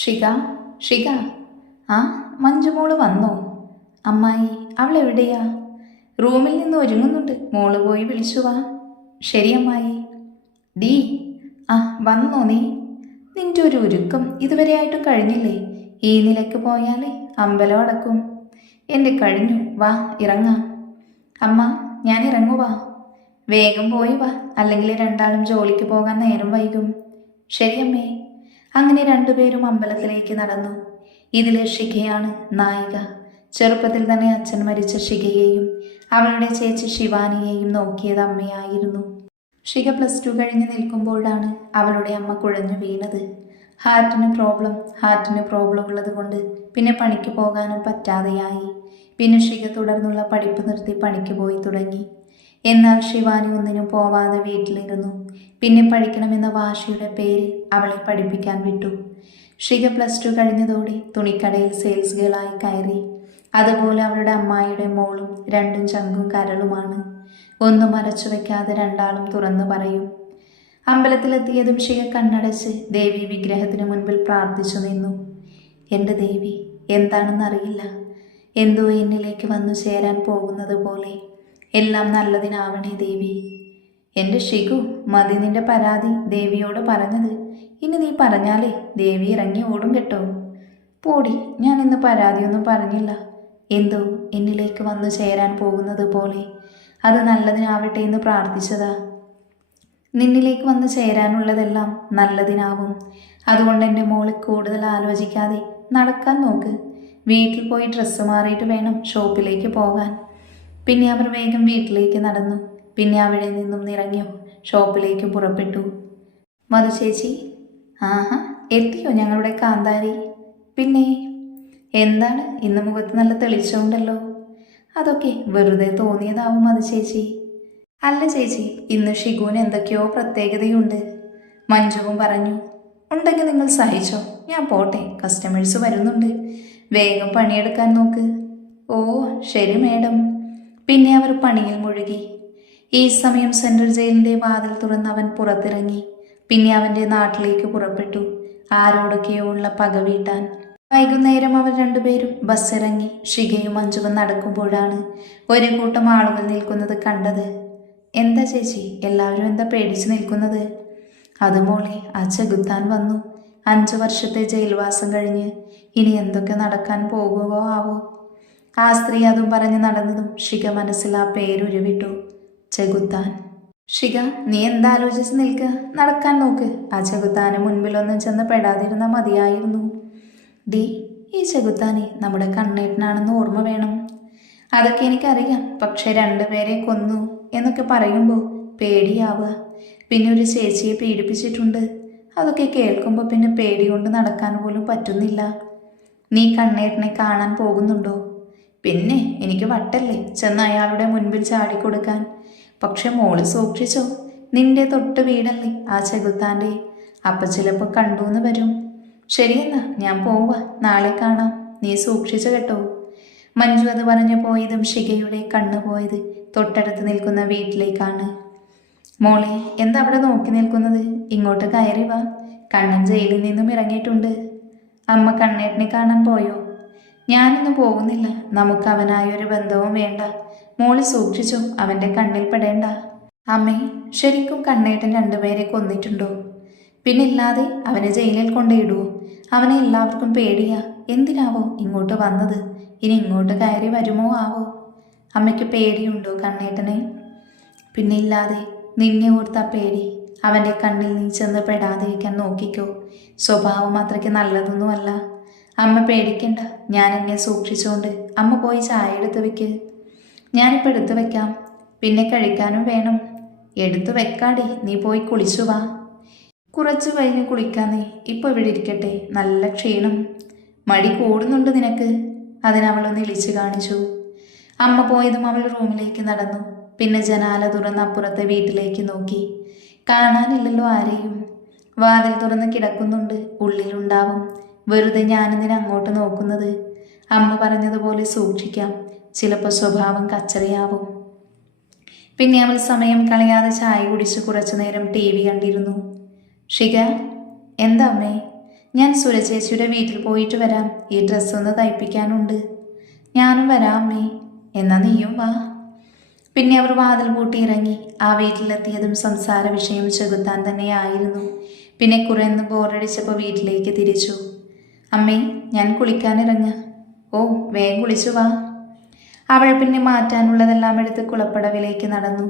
ഷിക ഷിക ആ മഞ്ജുമോള് വന്നോ? അമ്മായി അവളെവിടെയാ? റൂമിൽ നിന്ന് ഒരുങ്ങുന്നുണ്ട്, മോള് പോയി വിളിച്ചു വാ. ശരി അമ്മായി. ഡീ ആ വന്നോ നീ? നിന്റെ ഒരു ഒരുക്കം ഇതുവരെ ആയിട്ടും കഴിഞ്ഞില്ലേ? ഈ നിലയ്ക്ക് പോയാലേ അമ്പലം അടക്കും. എൻ്റെ കഴിഞ്ഞു, വാ ഇറങ്ങാം. അമ്മ ഞാൻ ഇറങ്ങുവാ. വേഗം പോയി വാ, അല്ലെങ്കിൽ രണ്ടാളും ജോലിക്ക് പോകാൻ നേരം വൈകും. ശരിയമ്മേ. അങ്ങനെ രണ്ടുപേരും അമ്പലത്തിലേക്ക് നടന്നു. ഇതിലെ ഷിഖയാണ് നായിക. ചെറുപ്പത്തിൽ തന്നെ അച്ഛൻ മരിച്ച ഷിഖയെയും അവളുടെ ചേച്ചി ശിവാനിയെയും നോക്കിയത് അമ്മയായിരുന്നു. ഷിഖ +2 കഴിഞ്ഞ് നിൽക്കുമ്പോഴാണ് അവളുടെ അമ്മ കുഴഞ്ഞു വീണത്. ഹാർട്ടിന് പ്രോബ്ലം ഉള്ളത് കൊണ്ട് പിന്നെ പണിക്ക് പോകാനും പറ്റാതെയായി. പിന്നെ ഷിഖ തുടർന്നുള്ള പഠിപ്പ് നിർത്തി പണിക്ക് പോയി തുടങ്ങി. എന്നാൽ ശിവാനി ഒന്നിനും പോവാതെ വീട്ടിലിരുന്നു. പിന്നെ പഠിക്കണമെന്ന വാശിയുടെ പേരിൽ അവളെ പഠിപ്പിക്കാൻ വിട്ടു. ഷിഖ +2 കഴിഞ്ഞതോടെ തുണിക്കടയിൽ സെയിൽസ് ഗേളായി കയറി. അതുപോലെ അവളുടെ അമ്മായിയുടെ മോളും രണ്ടും ചങ്കും കരളുമാണ്. ഒന്നും മറച്ചു വയ്ക്കാതെ രണ്ടാളും തുറന്നു പറയും. അമ്പലത്തിലെത്തിയതും ഷിഖ കണ്ണടച്ച് ദേവി വിഗ്രഹത്തിന് മുൻപിൽ പ്രാർത്ഥിച്ചു നിന്നു. എൻ്റെ ദേവി, എന്താണെന്നറിയില്ല, എന്തോ എന്നിലേക്ക് വന്നു ചേരാൻ പോകുന്നത് പോലെ. എല്ലാം നല്ലതിനാവണേ ദേവി. എൻ്റെ ഷിഖു, മതി നിന്റെ പരാതി ദേവിയോട് പറഞ്ഞത്. ഇനി നീ പറഞ്ഞാലേ ദേവി ഇറങ്ങി ഓടും കേട്ടോ. പോടി, ഞാൻ ഇന്ന് പരാതിയൊന്നും പറഞ്ഞില്ല. എന്തോ എന്നിലേക്ക് വന്നു ചേരാൻ പോകുന്നത് പോലെ. അത് നല്ലതിനാവട്ടെ എന്ന് പ്രാർത്ഥിച്ചതാ. നിന്നിലേക്ക് വന്നു ചേരാനുള്ളതെല്ലാം നല്ലതിനാവും. അതുകൊണ്ട് എൻ്റെ മോള് കൂടുതൽ ആലോചിക്കാതെ നടക്കാൻ നോക്ക്. വീട്ടിൽ പോയി ഡ്രസ്സ് മാറിയിട്ട് വേണം ഷോപ്പിലേക്ക് പോകാൻ. പിന്നെ അവർ വേഗം വീട്ടിലേക്ക് നടന്നു. പിന്നെ അവിടെ നിന്നും ഇറങ്ങിയോ ഷോപ്പിലേക്ക് പുറപ്പെട്ടു. മധു ചേച്ചി, ആഹാ എത്തിയോ ഞങ്ങളുടെ കാന്താരി? പിന്നെ എന്താണ് ഇന്ന് മുഖത്ത് നല്ല തെളിച്ചമുണ്ടല്ലോ? അതൊക്കെ വെറുതെ തോന്നിയതാവും മധു ചേച്ചി. അല്ല ചേച്ചി, ഇന്ന് ഷിഗുവിന് എന്തൊക്കെയോ പ്രത്യേകതയുണ്ട്. മഞ്ജുവും പറഞ്ഞു. ഉണ്ടെങ്കിൽ നിങ്ങൾ സഹിച്ചോ, ഞാൻ പോട്ടെ, കസ്റ്റമേഴ്സ് വരുന്നുണ്ട്. വേഗം പണിയെടുക്കാൻ നോക്ക്. ഓ ശരി മേഡം. പിന്നെ അവർ പണിയിൽ മുഴുകി. ഈ സമയം സെൻട്രൽ ജയിലിൻ്റെ വാതിൽ തുറന്ന് അവൻ പുറത്തിറങ്ങി. പിന്നെ അവൻ്റെ നാട്ടിലേക്ക് പുറപ്പെട്ടു, ആരോടൊക്കെയോ ഉള്ള പക വീട്ടാൻ. വൈകുന്നേരം അവർ രണ്ടുപേരും ബസ്സിറങ്ങി ഷിഖയും മഞ്ജുവും നടക്കുമ്പോഴാണ് ഒരു കൂട്ടം ആളുകൾ നിൽക്കുന്നത് കണ്ടത്. എന്താ ചേച്ചി, എല്ലാവരും എന്താ പേടിച്ച് നിൽക്കുന്നത്? അതുമോളെ, ആ ചെകുത്താൻ വന്നു. 5 വർഷത്തെ ജയിൽവാസം കഴിഞ്ഞ് ഇനി എന്തൊക്കെ നടക്കാൻ പോകുവോ ആവോ. ആ സ്ത്രീ അതും പറഞ്ഞ് നടന്നതും ഷിഖ മനസ്സിൽ ആ പേരുരുവിട്ടു, ചെകുത്താൻ. ഷിഖ, നീ എന്താലോചിച്ച് നിൽക്കുക? നടക്കാൻ നോക്ക്. ആ ചെകുത്താന് മുൻപിലൊന്നും ചെന്ന് പെടാതിരുന്നാൽ മതിയായിരുന്നു. ഡി, ഈ ചെകുത്താനെ നമ്മുടെ കണ്ണേട്ടനാണെന്ന് ഓർമ്മ വേണം. അതൊക്കെ എനിക്കറിയാം, പക്ഷെ 2 പേരെ കൊന്നു എന്നൊക്കെ പറയുമ്പോൾ പേടിയാവുക. പിന്നെ ഒരു ചേച്ചിയെ പീഡിപ്പിച്ചിട്ടുണ്ട്. അതൊക്കെ കേൾക്കുമ്പോൾ പിന്നെ പേടി കൊണ്ട് നടക്കാൻ പോലും പറ്റുന്നില്ല. നീ കണ്ണേട്ടനെ കാണാൻ പോകുന്നുണ്ടോ? പിന്നെ എനിക്ക് വട്ടല്ലേ ചെന്ന് അയാളുടെ മുൻപിൽ ചാടിക്കൊടുക്കാൻ. പക്ഷെ മോള് സൂക്ഷിച്ചോ, നിന്റെ തൊട്ട് വീടല്ലേ ആ ചെകുത്താൻ്റെ. അപ്പം ചിലപ്പോൾ കണ്ടൂന്ന് വരും. ശരിയെന്നാ ഞാൻ പോവാ, നാളെ കാണാം. നീ സൂക്ഷിച്ചു കേട്ടോ. മഞ്ജു അത് പറഞ്ഞു പോയതും ഷിഖയുടെ കണ്ണ് പോയത് തൊട്ടടുത്ത് നിൽക്കുന്ന വീട്ടിലേക്കാണ്. മോളെ, എന്താ അവിടെ നോക്കി നിൽക്കുന്നത്? ഇങ്ങോട്ട് കയറി വാ. കണ്ണൻ ജയിലിൽ നിന്നും ഇറങ്ങിയിട്ടുണ്ട്. അമ്മ കണ്ണേട്ടനെ കാണാൻ പോയോ? ഞാനൊന്നും പോകുന്നില്ല. നമുക്ക് അവനായൊരു ബന്ധവും വേണ്ട. മോളി സൂക്ഷിച്ചോ, അവൻ്റെ കണ്ണിൽ പെടേണ്ട. അമ്മേ, ശരിക്കും കണ്ണേട്ടൻ 2 പേരെ കൊന്നിട്ടുണ്ടോ? പിന്നില്ലാതെ അവനെ ജയിലിൽ കൊണ്ടിടുവോ? അവനെ എല്ലാവർക്കും പേടിയാ. എന്തിനാവോ ഇങ്ങോട്ട് വന്നത്? ഇനി ഇങ്ങോട്ട് കയറി വരുമോ ആവോ? അമ്മയ്ക്ക് പേടിയുണ്ടോ കണ്ണേട്ടനെ? പിന്നില്ലാതെ, നിന്നെ ഓർത്താ പേടി. അവൻ്റെ കണ്ണിൽ നീ ചെന്ന് പെടാതിരിക്കാൻ നോക്കിക്കോ. സ്വഭാവം അത്രയ്ക്ക് നല്ലതൊന്നുമല്ല. അമ്മ പേടിക്കണ്ട, ഞാൻ എന്നെ സൂക്ഷിച്ചുകൊണ്ട്. അമ്മ പോയി ചായ എടുത്ത് വെക്ക്. ഞാനിപ്പോൾ എടുത്തു വെക്കാം. പിന്നെ കഴിക്കാനും വേണം. എടുത്തു വെക്കാടി, നീ പോയി കുളിച്ചു വാ. കുറച്ച് കഴിഞ്ഞ് കുളിക്കാന്നേ, ഇപ്പോൾ ഇവിടെ ഇരിക്കട്ടെ. നല്ല ക്ഷീണം, മടി കൂടുന്നുണ്ട് നിനക്ക്. അതിനവളൊന്ന് ഇളിച്ചു കാണിച്ചു. അമ്മ പോയതും അവൾ റൂമിലേക്ക് നടന്നു. പിന്നെ ജനാല തുറന്ന് അപ്പുറത്തെ വീട്ടിലേക്ക് നോക്കി. കാണാനില്ലല്ലോ ആരെയും. വാതിൽ തുറന്ന് കിടക്കുന്നുണ്ട്, ഉള്ളിലുണ്ടാവും. വെറുതെ ഞാനെന്തിനാ അങ്ങോട്ട് നോക്കുന്നത്? അമ്മ പറഞ്ഞതുപോലെ സൂക്ഷിക്കാം, ചിലപ്പോൾ സ്വഭാവം കച്ചറയാവും. പിന്നെ അവൾ സമയം കളയാതെ ചായ കുടിച്ച് കുറച്ചു നേരം TV കണ്ടിരുന്നു. ഷിഖ, എന്താ അമ്മേ? ഞാൻ സുരചേച്ചിയുടെ വീട്ടിൽ പോയിട്ട് വരാം. ഈ ഡ്രസ്സ് ഒന്ന് തയ്പ്പിക്കാനുണ്ട്. ഞാനും വരാം അമ്മേ. എന്നാ നീയും വാ. പിന്നെ അവർ വാതിൽ പൂട്ടി ഇറങ്ങി. ആ വീട്ടിലെത്തിയതും സംസാര വിഷയം ചെകുത്താൻ തന്നെയായിരുന്നു. പിന്നെ കുറേന്ന് ബോറടിച്ചപ്പോൾ വീട്ടിലേക്ക് തിരിച്ചു. അമ്മേ, ഞാൻ കുളിക്കാനിറങ്ങ. ഓ, വേഗം കുളിച്ചു വാ. അവൾ പിന്നെ മാറ്റാനുള്ളതെല്ലാം എടുത്ത് കുളപ്പടവിലേക്ക് നടന്നു.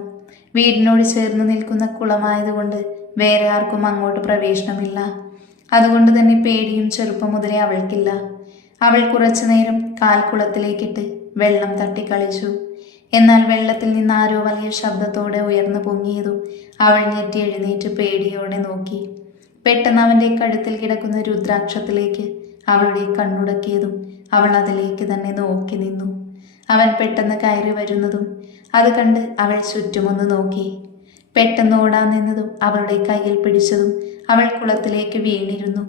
വീടിനോട് ചേർന്ന് നിൽക്കുന്ന കുളമായതുകൊണ്ട് വേറെ ആർക്കും അങ്ങോട്ട് പ്രവേശനമില്ല. അതുകൊണ്ട് തന്നെ പേടിയും ചെറുപ്പം മുതലേ അവൾക്കില്ല. അവൾ കുറച്ചു നേരം കാൽക്കുളത്തിലേക്കിട്ട് വെള്ളം തട്ടിക്കളിച്ചു. എന്നാൽ വെള്ളത്തിൽ നിന്ന് ആരോ വലിയ ശബ്ദത്തോടെ ഉയർന്നു പൊങ്ങിയതും അവൾ ഞെട്ടി എഴുന്നേറ്റ് പേടിയോടെ നോക്കി. പെട്ടെന്ന് അവൻ്റെ കഴുത്തിൽ കിടക്കുന്ന രുദ്രാക്ഷത്തിലേക്ക് അവളുടെ കണ്ണുടക്കിയതും അവൾ അതിലേക്ക് തന്നെ നോക്കി നിന്നു. അവൻ പെട്ടെന്ന് കയറി വരുന്നതും അത് കണ്ട് അവൾ ചുറ്റുമൊന്ന് നോക്കി. പെട്ടെന്ന് ഓടാൻ നിന്നതും അവളുടെ കയ്യിൽ പിടിച്ചതും അവൾ കുളത്തിലേക്ക് വീണിരുന്നു.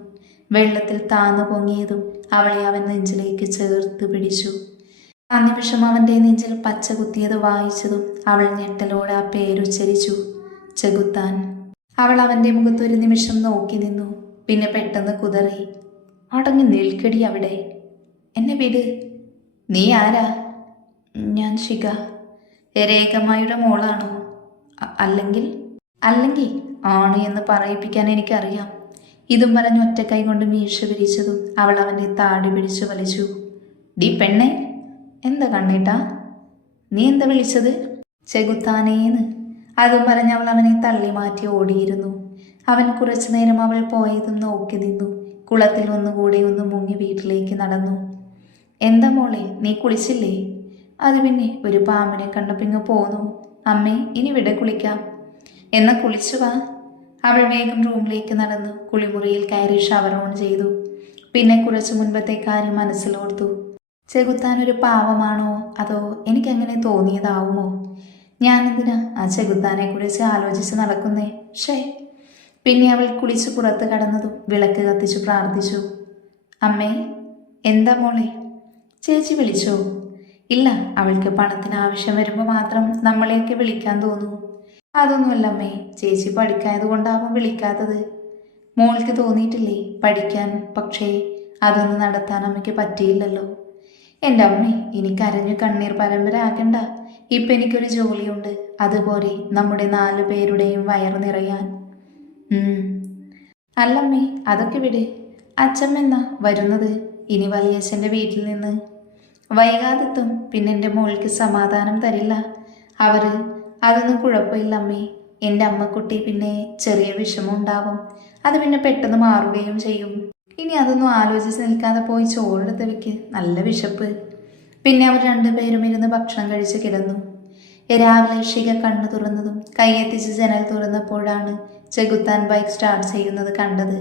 വെള്ളത്തിൽ താന്നു പൊങ്ങിയതും അവളെ അവൻ നെഞ്ചിലേക്ക് ചേർത്ത് പിടിച്ചു. ആ നിമിഷം അവൻ്റെ നെഞ്ചിൽ പച്ച കുത്തിയത് വായിച്ചതും അവൾ ഞെട്ടലോടെ ആ പേരുച്ചരിച്ചു, ചെകുത്താൻ. അവൾ അവൻ്റെ മുഖത്തൊരു നിമിഷം നോക്കി നിന്നു. പിന്നെ പെട്ടെന്ന് കുതറി, അടങ്ങി നിൽക്കടി അവിടെ, എന്നെ വിട്. നീ ആരാ? ഞാൻ ശിഖ. രേഖമായുടെ മോളാണോ? അല്ലെങ്കിൽ ആണ് എന്ന് പറയിപ്പിക്കാൻ എനിക്കറിയാം. ഇതും പറഞ്ഞ് ഒറ്റ കൈ കൊണ്ട് മീശ വിരിച്ചതും അവൾ അവൻ്റെ താടി പിടിച്ചു വലിച്ചു. ഡി പെണ്ണെ, എന്താ കണ്ണേട്ടാ, നീ എന്താ വിളിച്ചത്? ചെകുത്താനേന്ന്. അതും പറഞ്ഞ് അവൾ അവനെ തള്ളി മാറ്റി ഓടിയിരുന്നു. അവൻ കുറച്ചു നേരം അവൾ പോയതും നോക്കി നിന്നു. കുളത്തിൽ ഒന്നുകൂടി ഒന്ന് മുങ്ങി വീട്ടിലേക്ക് നടന്നു. എന്താ മോളെ, നീ കുളിച്ചില്ലേ? അത് പിന്നെ ഒരു പാമ്പിനെ കണ്ടപ്പോൾ ഇങ്ങ് പോന്നു. അമ്മേ, ഇനി ഇവിടെ കുളിക്കാം. എന്നാ കുളിച്ചു വാ. അവൾ വേഗം റൂമിലേക്ക് നടന്നു കുളിമുറിയിൽ കയറി ഷവർ ഓൺ ചെയ്തു. പിന്നെ കുറച്ചു മുൻപത്തെ കാര്യം മനസ്സിലോർത്തു. ചെകുത്താൻ ഒരു പാവമാണോ അതോ എനിക്കങ്ങനെ തോന്നിയതാവുമോ? ഞാനെന്തിനാ ആ ചെകുത്താനെ കുറിച്ച് ആലോചിച്ച് നടക്കുന്നേ? പിന്നെ അവൾ കുളിച്ച് പുറത്ത് കടന്നതും വിളക്ക് കത്തിച്ചു പ്രാർത്ഥിച്ചു. അമ്മേ, എന്താ മോളെ? ചേച്ചി വിളിച്ചോ? ഇല്ല, അവൾക്ക് പണത്തിന് ആവശ്യം വരുമ്പോൾ മാത്രം നമ്മളെയൊക്കെ വിളിക്കാൻ തോന്നൂ. അതൊന്നുമല്ല അമ്മേ, ചേച്ചി പഠിക്കായത് കൊണ്ടാവും വിളിക്കാത്തത്. മോൾക്ക് തോന്നിയിട്ടില്ലേ പഠിക്കാൻ? പക്ഷേ അതൊന്നും നടത്താൻ അമ്മയ്ക്ക് പറ്റിയില്ലല്ലോ. എൻ്റെ അമ്മേ, ഇനി കരഞ്ഞു കണ്ണീർ പരമ്പര ആക്കണ്ട. ഇപ്പം എനിക്കൊരു ജോലിയുണ്ട്, അതുപോലെ നമ്മുടെ 4 പേരുടെയും വയറ് നിറയാൻ. അല്ലമ്മേ, അതൊക്കെ വിട്. അച്ഛമ്മെന്നാ വരുന്നത്? ഇനി വലിയച്ഛൻ്റെ വീട്ടിൽ നിന്ന് വൈകാതെത്തും. പിന്നെ എൻ്റെ മോൾക്ക് സമാധാനം തരില്ല അവർ. അതൊന്നും കുഴപ്പമില്ല അമ്മേ. എൻ്റെ അമ്മക്കുട്ടി പിന്നെ ചെറിയ വിഷമം ഉണ്ടാവും, അത് പിന്നെ പെട്ടെന്ന് മാറുകയും ചെയ്യും. ഇനി അതൊന്നും ആലോചിച്ച് നിൽക്കാതെ പോയി ചോറെടുത്ത് വെക്ക്, നല്ല വിശപ്പ്. പിന്നെ അവർ 2 പേരും ഇരുന്ന് ഭക്ഷണം കഴിച്ച് കിടന്നു. രാവിലെ ശിഖ കണ്ണു തുറന്നതും കൈയെത്തിച്ച് ജനൽ തുറന്നപ്പോഴാണ് ചെകുത്താൻ ബൈക്ക് സ്റ്റാർട്ട് ചെയ്യുന്നത് കണ്ടത്.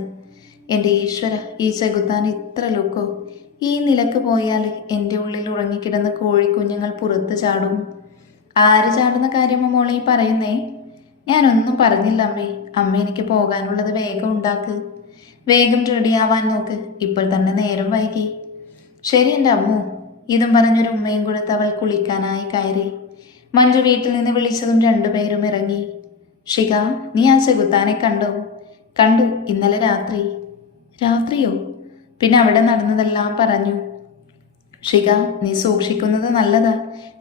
എൻ്റെ ഈശ്വര, ഈ ചെകുത്താൻ ഇത്ര ലുക്കോ! ഈ നിലക്ക് പോയാൽ എൻ്റെ ഉള്ളിൽ ഉറങ്ങിക്കിടന്ന കോഴിക്കുഞ്ഞുങ്ങൾ പുറത്ത് ചാടും. ആര് ചാടുന്ന കാര്യമോ മോളെ ഈ പറയുന്നേ? ഞാനൊന്നും പറഞ്ഞില്ല അമ്മേ. അമ്മ എനിക്ക് പോകാനുള്ളത് വേഗം ഉണ്ടാക്ക്. വേഗം റെഡിയാവാൻ നോക്ക്, ഇപ്പോൾ തന്നെ നേരം വൈകി. ശരി എൻ്റെ അമ്മു. ഇതും പറഞ്ഞൊരു ഉമ്മയും കൊടുത്ത് അവൾ കുളിക്കാനായി കയറി. മഞ്ജു വീട്ടിൽ നിന്ന് വിളിച്ചതും 2 പേരും ഇറങ്ങി. ശിഖ, നീ ആ ചെകുത്താനെ കണ്ടോ? കണ്ടു, ഇന്നലെ രാത്രി. രാത്രിയോ? പിന്നെ അവിടെ നടന്നതെല്ലാം പറഞ്ഞു. ശിഖ, നീ സൂക്ഷിക്കുന്നത് നല്ലതാ.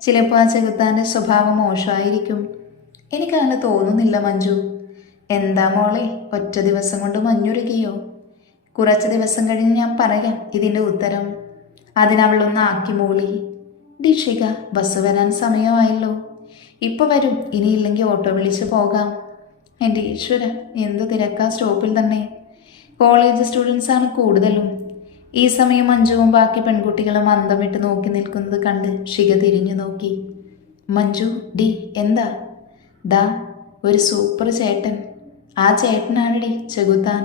ചിലപ്പോൾ ആ ചെകുത്താൻ്റെ സ്വഭാവം മോശമായിരിക്കും. എനിക്കങ്ങനെ തോന്നുന്നില്ല മഞ്ജു. എന്താ മോളെ, ഒറ്റ ദിവസം കൊണ്ട് മഞ്ഞുരുകിയോ? കുറച്ച് ദിവസം കഴിഞ്ഞ് ഞാൻ പറയാം ഇതിൻ്റെ ഉത്തരം. അതിനവളൊന്ന് ആക്കി മൂളി. ഡി ശിഖ, ബസ് വരാൻ സമയമായല്ലോ. ഇപ്പോൾ വരും, ഇനിയില്ലെങ്കിൽ ഓട്ടോ വിളിച്ച് പോകാം. എൻ്റെ ഈശ്വര, എന്ത് തിരക്കാ സ്റ്റോപ്പിൽ തന്നെ. കോളേജ് സ്റ്റുഡൻസാണ് കൂടുതലും. ഈ സമയം മഞ്ജുവും ബാക്കി പെൺകുട്ടികളും അന്തം വിട്ട് നോക്കി നിൽക്കുന്നത് കണ്ട് ശിഖ തിരിഞ്ഞു നോക്കി. മഞ്ജു, ഡി എന്താ? ദാ ഒരു സൂപ്പർ ചേട്ടൻ. ആ ചേട്ടനാണിടി ചെകുത്താൻ.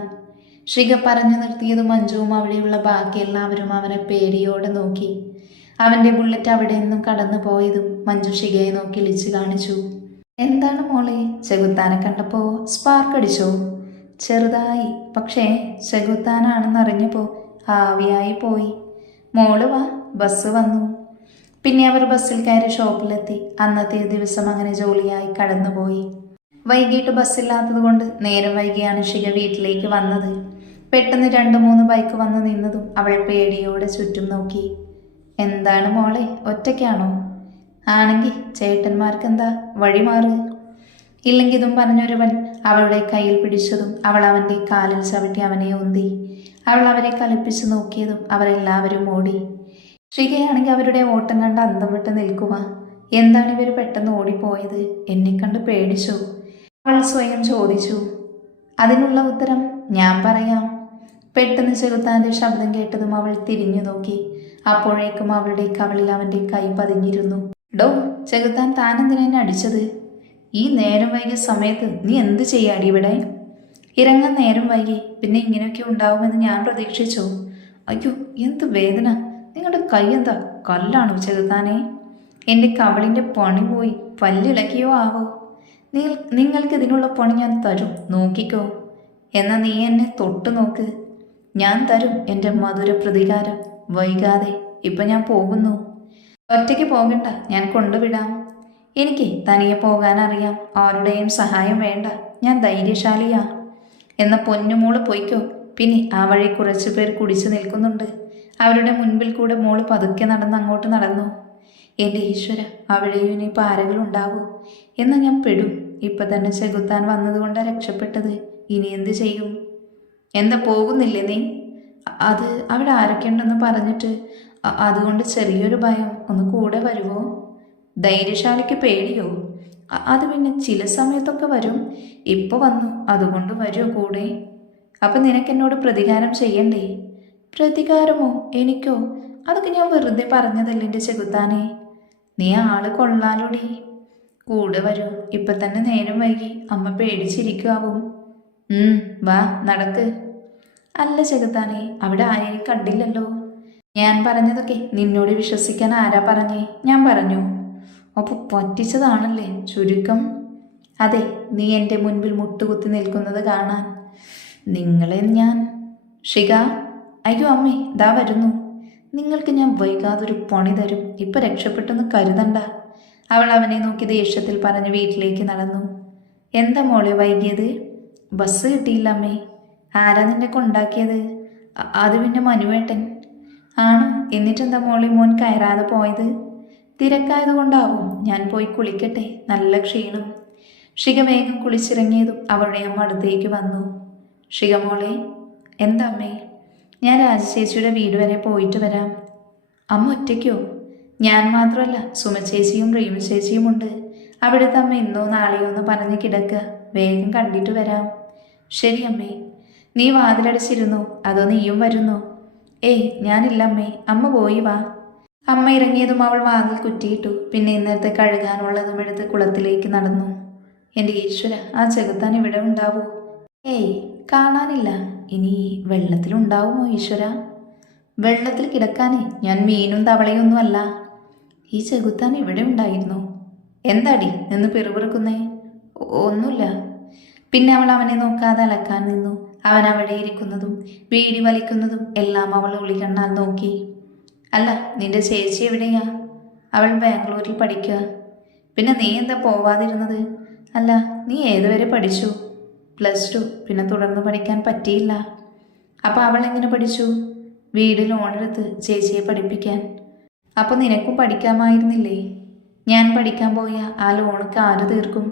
ശിഖ പറഞ്ഞു നിർത്തിയത് മഞ്ജുവും അവിടെയുള്ള ബാക്കി എല്ലാവരും അവനെ പേടിയോടെ നോക്കി. അവൻ്റെ ബുള്ളറ്റ് അവിടെ നിന്നും കടന്നു പോയതും മഞ്ജു ശിഖയെ നോക്കി ഇളിച്ചു കാണിച്ചു. എന്താണ് മോളെ, ചെകുത്താനെ കണ്ടപ്പോൾ സ്പാർക്ക് അടിച്ചോ? ചെറുതായി, പക്ഷേ ചെകുത്താനാണെന്നറിഞ്ഞപ്പോൾ ആവിയായി പോയി. മോള് വാ, ബസ് വന്നു. പിന്നെ അവർ ബസ്സിൽ കയറി ഷോപ്പിലെത്തി. അന്നത്തെ ദിവസം അങ്ങനെ ജോലിയായി കടന്നുപോയി. വൈകിട്ട് ബസ്സില്ലാത്തത് കൊണ്ട് നേരം വൈകിയാണ് ശിഖ വീട്ടിലേക്ക് വന്നത്. പെട്ടെന്ന് 2-3 ബൈക്ക് വന്നു നിന്നതും അവൾ പേടിയോടെ ചുറ്റും നോക്കി. എന്താണ് മോളെ, ഒറ്റയ്ക്കാണോ? ആണെങ്കിൽ ചേട്ടന്മാർക്കെന്താ, വഴി മാറ്. ഇല്ലെങ്കിൽ ഇതും പറഞ്ഞൊരുവൻ അവളുടെ കയ്യിൽ പിടിച്ചതും അവൾ അവൻ്റെ കാലിൽ ചവിട്ടി അവനെ ഉന്തി. അവൾ അവരെ കളിപ്പിച്ചു നോക്കിയതും അവരെല്ലാവരും ഓടി. ശ്രീകയാണെങ്കിൽ അവരുടെ ഓട്ടം കണ്ട് അന്തം വിട്ട് നിൽക്കുക. എന്താണ് ഇവർ പെട്ടെന്ന് ഓടിപ്പോയത്? എന്നെ കണ്ട് പേടിച്ചു, അവൾ സ്വയം ചോദിച്ചു. അതിനുള്ള ഉത്തരം ഞാൻ പറയാം. പെട്ടെന്ന് ചെറുത്താൻ്റെ ശബ്ദം കേട്ടതും അവൾ തിരിഞ്ഞു നോക്കി. അപ്പോഴേക്കും അവളുടെ കവളിൽ അവൻ്റെ കൈ പതിഞ്ഞിരുന്നു. ഡോ, ചെകുത്താൻ താനെന്തിനെ അടിച്ചത്? ഈ നേരം വൈകിയ സമയത്ത് നീ എന്ത് ചെയ്യാടി ഇവിടെ? ഇറങ്ങാൻ നേരം വൈകി, പിന്നെ ഇങ്ങനെയൊക്കെ ഉണ്ടാവുമെന്ന് ഞാൻ പ്രതീക്ഷിച്ചോ? അയ്യോ, എന്ത് വേദന! നിങ്ങളുടെ കൈ എന്താ കല്ലാണോ ചെകുത്താനെ? എൻ്റെ കവളിൻ്റെ പണി പോയി, പല്ലിളക്കിയോ ആവോ? നിങ്ങൾക്ക് ഇതിനുള്ള പണി ഞാൻ തരും, നോക്കിക്കോ. എന്നാൽ നീ എന്നെ തൊട്ട് നോക്ക്, ഞാൻ തരും എൻ്റെ മധുര പ്രതികാരം. വൈകാതെ. ഇപ്പം ഞാൻ പോകുന്നു. ഒറ്റയ്ക്ക് പോകണ്ട, ഞാൻ കൊണ്ടുവിടാം. എനിക്ക് തനിയെ പോകാനറിയാം, ആരുടെയും സഹായം വേണ്ട. ഞാൻ ധൈര്യശാലിയാ. എന്ന പൊന്നുമോള് പൊയ്ക്കോ. പിന്നെ ആ വഴി കുറച്ചു പേർ കുടിച്ചു നിൽക്കുന്നുണ്ട്. അവരുടെ മുൻപിൽ കൂടെ മോള് പതുക്കെ നടന്ന് അങ്ങോട്ട് നടന്നു. എൻ്റെ ഈശ്വര, അവിടെയും ഇനിയിപ്പോൾ ആരെകളുണ്ടാവോ? എന്നാൽ ഞാൻ പെടും. ഇപ്പം തന്നെ ചെകുത്താൻ വന്നതുകൊണ്ടാണ് രക്ഷപ്പെട്ടത്. ഇനി എന്ത് ചെയ്യും? എന്താ പോകുന്നില്ലേ നീ? അത് അവിടെ ആരൊക്കെയുണ്ടെന്ന് പറഞ്ഞിട്ട്, അതുകൊണ്ട് ചെറിയൊരു ഭയം. ഒന്ന് കൂടെ വരുമോ? ധൈര്യശാലിക്ക് പേടിയോ? അത് പിന്നെ ചില സമയത്തൊക്കെ വരും. ഇപ്പോൾ വന്നു, അതുകൊണ്ട് വരുമോ കൂടെ? അപ്പം നിനക്കെന്നോട് പ്രതികാരം ചെയ്യണ്ടേ? പ്രതികാരമോ? എനിക്കോ? അതൊക്കെ ഞാൻ വെറുതെ പറഞ്ഞതല്ലേ എൻ്റെ ചെകുത്താനെ. നീ ആള് കൊള്ളാലോടി. കൂടെ വരൂ. ഇപ്പം തന്നെ നേരം വൈകി, അമ്മ പേടിച്ചിരിക്കാവും. വാ, നടക്ക്. അല്ല ചെകുത്താനെ, അവിടെ ആരെയും കണ്ടില്ലല്ലോ. ഞാൻ പറഞ്ഞതൊക്കെ നിന്നോട് വിശ്വസിക്കാൻ ആരാ പറഞ്ഞേ? ഞാൻ പറഞ്ഞു. അപ്പോൾ പറ്റിച്ചതാണല്ലേ ചുരുക്കം? അതെ, നീ എൻ്റെ മുൻപിൽ മുട്ടുകുത്തി നിൽക്കുന്നത് കാണാൻ. നിങ്ങളെ ഞാൻ... ഷിക, അയ്യോ അമ്മേ, ദാ വരുന്നു. നിങ്ങൾക്ക് ഞാൻ വൈകാതൊരു പണി തരും. ഇപ്പം രക്ഷപ്പെട്ടെന്ന് കരുതണ്ട. അവൾ അവനെ നോക്കി ദേഷ്യത്തിൽ പറഞ്ഞ് വീട്ടിലേക്ക് നടന്നു. എന്താ മോളെ വൈകിയത്? ബസ് കിട്ടിയില്ല അമ്മേ. ആരാ നിന്നെ കൊണ്ടാക്കിയത്? അത് പിന്നെ മനുവേട്ടൻ. ആണോ? എന്നിട്ടെന്താ മോളെ മോൻ കയറാതെ പോയത്? തിരക്കായതുകൊണ്ടാവും. ഞാൻ പോയി കുളിക്കട്ടെ, നല്ല ക്ഷീണം. ഷിക വേഗം കുളിച്ചിറങ്ങിയതും അവളുടെ അമ്മ അടുത്തേക്ക് വന്നു. ഷിക മോളെ. എന്താ അമ്മേ? ഞാൻ രാജചേച്ചിയുടെ വീട് വരെ പോയിട്ട് വരാം. അമ്മ ഒറ്റയ്ക്കോ? ഞാൻ മാത്രമല്ല, സുമചേച്ചിയും റീമ ചേച്ചിയും ഉണ്ട്. അവിടുത്തെ അമ്മ ഇന്നോ നാളെയോ എന്ന് പറഞ്ഞ് കിടക്കുക. വേഗം കണ്ടിട്ട് വരാം. ശരി അമ്മേ. നീ വാതിലടച്ചിരുന്നോ, അതോ നീയും വരുന്നോ? ഏയ്, ഞാനില്ല അമ്മേ, അമ്മ പോയി വാ. അമ്മ ഇറങ്ങിയതും അവൾ വാതിൽ കുറ്റിയിട്ടു. പിന്നെ ഇന്നത്തെ കഴുകാനുള്ളതും എടുത്ത് കുളത്തിലേക്ക് നടന്നു. എൻ്റെ ഈശ്വര, ആ ചെകുത്താൻ ഇവിടെ ഉണ്ടാവൂ? ഏയ്, കാണാനില്ല. ഇനി വെള്ളത്തിലുണ്ടാവുമോ ഈശ്വര? വെള്ളത്തിൽ കിടക്കാനേ ഞാൻ മീനും തവളയൊന്നും അല്ല. ഈ ചെകുത്താൻ ഇവിടെ ഉണ്ടായിരുന്നു. എന്താടി നിന്ന് പിറുപിറുക്കുന്നേ? ഒന്നുമില്ല. പിന്നെ അവൾ അവനെ നോക്കാതെ അലക്കാൻ നിന്നു. അവൻ അവിടെ ഇരിക്കുന്നതും വീടി വലിക്കുന്നതും എല്ലാം അവൾ ഒളികണ്ണാൽ നോക്കി. അല്ല, നിന്റെ ചേച്ചി എവിടെയാ? അവൾ ബാംഗ്ലൂരിൽ പഠിക്കുക. പിന്നെ നീ എന്താ പോവാതിരുന്നത്? അല്ല, നീ ഏതുവരെ പഠിച്ചു? +2. പിന്നെ തുടർന്ന് പഠിക്കാൻ പറ്റിയില്ല. അപ്പോൾ അവൾ എങ്ങനെ പഠിച്ചു? വീട് ലോണെടുത്ത് ചേച്ചിയെ പഠിപ്പിക്കാൻ. അപ്പോൾ നിനക്കും പഠിക്കാമായിരുന്നില്ലേ? ഞാൻ പഠിക്കാൻ പോയ ആ ലോണൊക്കെ ആര് തീർക്കും?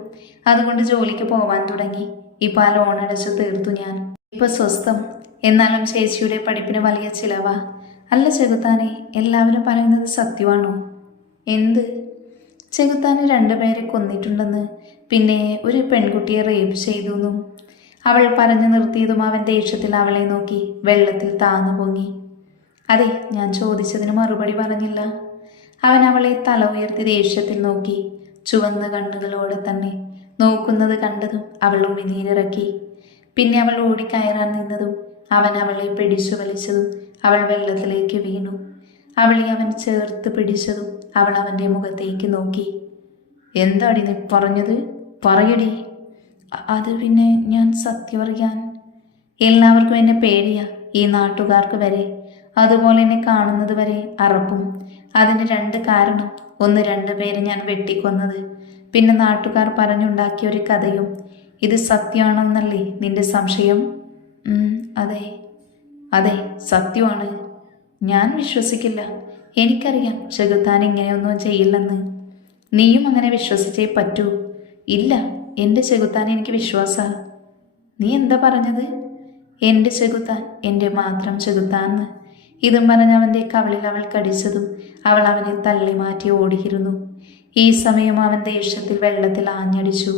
അതുകൊണ്ട് ജോലിക്ക് പോവാൻ തുടങ്ങി. ഇപ്പോൾ ആ ലോൺ അടച്ച് തീർത്തു ഞാൻ. ഇപ്പോൾ സ്വസ്ഥം. എന്നാലും ചേച്ചിയുടെ പഠിപ്പിന് വലിയ ചിലവാ. അല്ല ചെകുത്താനെ, എല്ലാവരും പറയുന്നത് സത്യമാണോ? എന്ത്? ചെകുത്താന് 2 പേരെ കൊന്നിട്ടുണ്ടെന്ന്, പിന്നെ ഒരു പെൺകുട്ടിയെ റേപ്പ് ചെയ്തുവെന്നും. അവൾ പറഞ്ഞു നിർത്തിയതും അവൻ ദേഷ്യത്തിൽ അവളെ നോക്കി വെള്ളത്തിൽ താന്നു പൊങ്ങി. അതെ, ഞാൻ ചോദിച്ചതിന് മറുപടി പറഞ്ഞില്ല. അവൻ അവളെ തല ഉയർത്തി ദേഷ്യത്തിൽ നോക്കി. ചുവന്ന കണ്ണുകളോടെ തന്നെ നോക്കുന്നത് കണ്ടതും അവൾ ഉമിനീരിറക്കി. പിന്നെ അവൾ ഓടിക്കയറാൻ നിന്നതും അവൻ അവളെ പിടിച്ചു വലിച്ചതും അവൾ വെള്ളത്തിലേക്ക് വീണു. അവളെ അവൻ ചേർത്ത് പിടിച്ചതും അവൾ അവൻ്റെ മുഖത്തേക്ക് നോക്കി. എന്താടി നീ പറഞ്ഞത്? പറയടി. അത് പിന്നെ ഞാൻ സത്യം അറിയാൻ. എല്ലാവർക്കും എന്നെ പേടിയാ, ഈ നാട്ടുകാർക്ക് വരെ. അതുപോലെ എന്നെ കാണുന്നത് വരെ അറപ്പും. അതിന് 2 കാരണം. ഒന്ന്, 2 പേരെ ഞാൻ വെട്ടിക്കൊന്നത്. പിന്നെ നാട്ടുകാർ പറഞ്ഞുണ്ടാക്കിയ ഒരു കഥയും. ഇത് സത്യമാണെന്നല്ലേ നിന്റെ സംശയം? അതെ. അതെ, സത്യമാണ്. ഞാൻ വിശ്വസിക്കില്ല. എനിക്കറിയാം ചെകുത്താൻ ഇങ്ങനെയൊന്നും ചെയ്യില്ലെന്ന്. നീയും അങ്ങനെ വിശ്വസിച്ചേ പറ്റൂ. ഇല്ല, എൻ്റെ ചെകുത്താൻ എനിക്ക് വിശ്വാസാ. നീ എന്താ പറഞ്ഞത്? എൻ്റെ ചെകുത്താൻ, എൻ്റെ മാത്രം ചെകുത്താന്ന്. ഇതും പറഞ്ഞ് അവൻ്റെ കവിളിൽ അവൾ കടിച്ചതും അവൾ അവനെ തള്ളി മാറ്റി ഓടിയിരുന്നു. ഈ സമയം അവൻ ദേഷ്യത്തിൽ വെള്ളത്തിൽ ആഞ്ഞടിച്ചു.